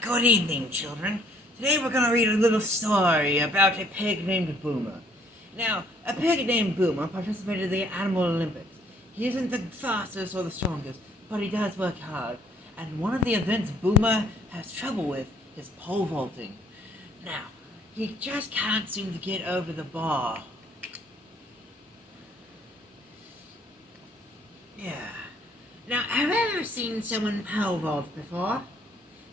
Good evening, children. Today we're gonna read a little story about a pig named Boomer. Now, a pig named Boomer participated in the Animal Olympics. He isn't the fastest or the strongest, but he does work hard. And one of the events Boomer has trouble with is pole vaulting. Now, he just can't seem to get over the bar. Yeah. Now, have you ever seen someone pole vault before?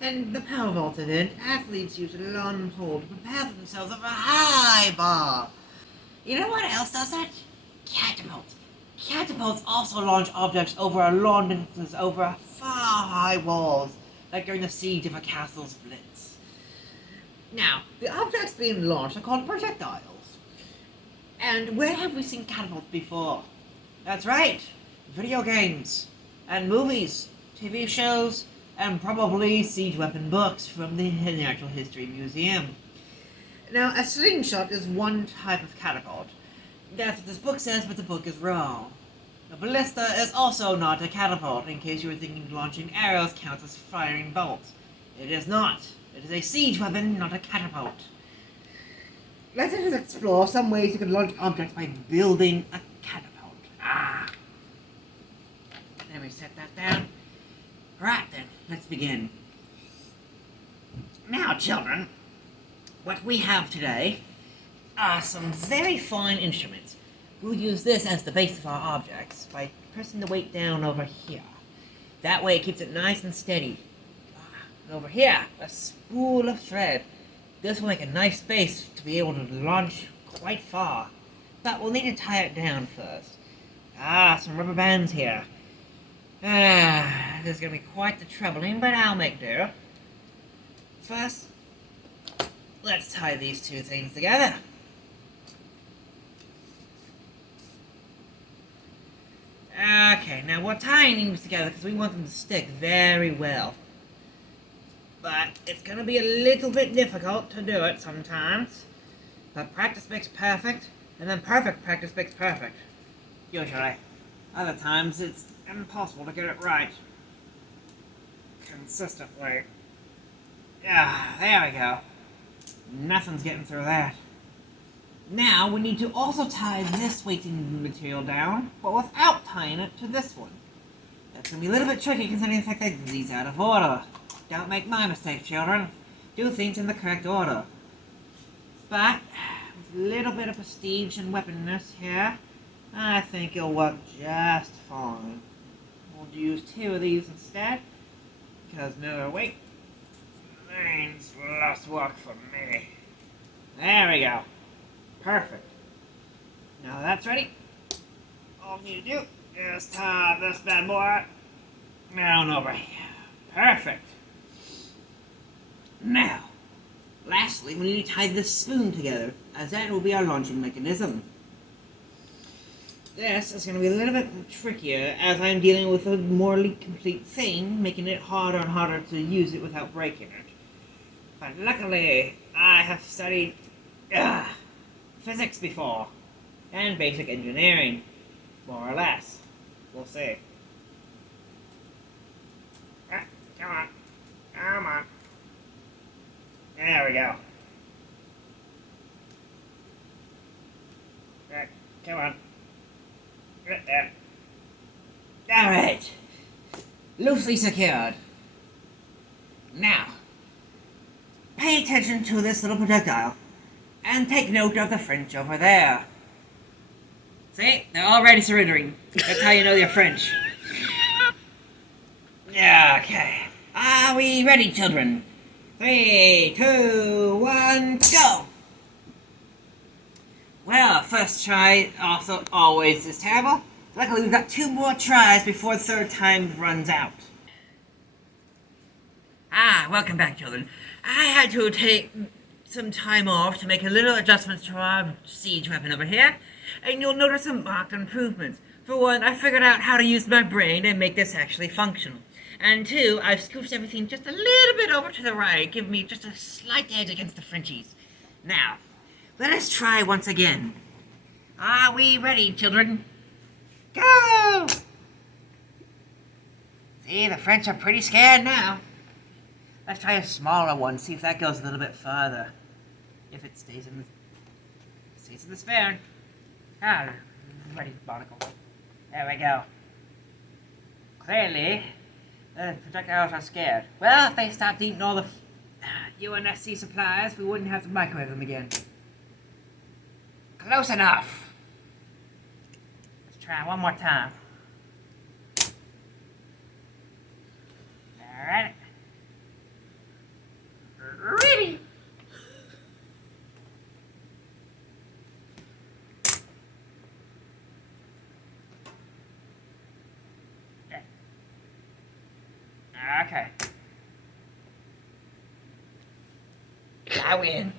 In the pole vault event, athletes use a long pole to prepare themselves over a high bar. You know what else does that? Catapults. Catapults also launch objects over long distances over far high walls, like during the siege of a castle's blitz. Now, the objects being launched are called projectiles. And where have we seen catapults before? That's right, video games, and movies, TV shows, and probably siege weapon books from the Natural History Museum. Now, a slingshot is one type of catapult. That's what this book says, but the book is wrong. A ballista is also not a catapult, in case you were thinking launching arrows counts as firing bolts. It is not. It is a siege weapon, not a catapult. Let us explore some ways you can launch objects by building a catapult. Let me set that down. Right then, let's begin. Now, children, what we have today are some very fine instruments. We'll use this as the base of our objects by pressing the weight down over here. That way it keeps it nice and steady. And over here, a spool of thread. This will make a nice base to be able to launch quite far. But we'll need to tie it down first. Some rubber bands here. This is going to be quite the troubling, but I'll make do. First, let's tie these two things together. Okay, now we're tying these together because we want them to stick very well. But it's going to be a little bit difficult to do it sometimes. But practice makes perfect, and then perfect practice makes perfect. Usually. Other times it's impossible to get it right consistently. Yeah, there we go. Nothing's getting through that. Now we need to also tie this weighting material down, but without tying it to this one. That's going to be a little bit tricky considering the fact that these are out of order. Don't make my mistake, children. Do things in the correct order. But, with a little bit of prestige and weaponness here, I think it'll work just fine. We'll use two of these instead, because no weight means less work for me. There we go. Perfect. Now that's ready. All we need to do is tie this bad boy down over here. Perfect. Now, lastly, we need to tie this spoon together, as that will be our launching mechanism. This is going to be a little bit trickier, as I'm dealing with a morally complete thing, making it harder and harder to use it without breaking it. But luckily, I have studied physics before, and basic engineering, more or less. We'll see. Come on. Come on. There we go. Right, come on. Right there. Alright. Loosely secured. Now, pay attention to this little projectile, and take note of the French over there. See? They're already surrendering. That's how you know they're French. Yeah, okay. Are we ready, children? 3, 2, 1, go! Well, first try also always is terrible. Luckily, we've got 2 more tries before the third time runs out. Welcome back, children. I had to take some time off to make a little adjustments to our siege weapon over here, and you'll notice some marked improvements. For one, I figured out how to use my brain and make this actually functional. And 2, I've scooched everything just a little bit over to the right, giving me just a slight edge against the Frenchies. Now, let us try once again. Are we ready, children? Go! See, the French are pretty scared now. Let's try a smaller one, see if that goes a little bit further. If it stays in the spoon. Ah, ready, barnacle. There we go. Clearly, the projectiles are scared. Well, if they stopped eating all the UNSC supplies, we wouldn't have to microwave them again. Close enough. Let's try one more time. Alright. Ready. Okay. I win.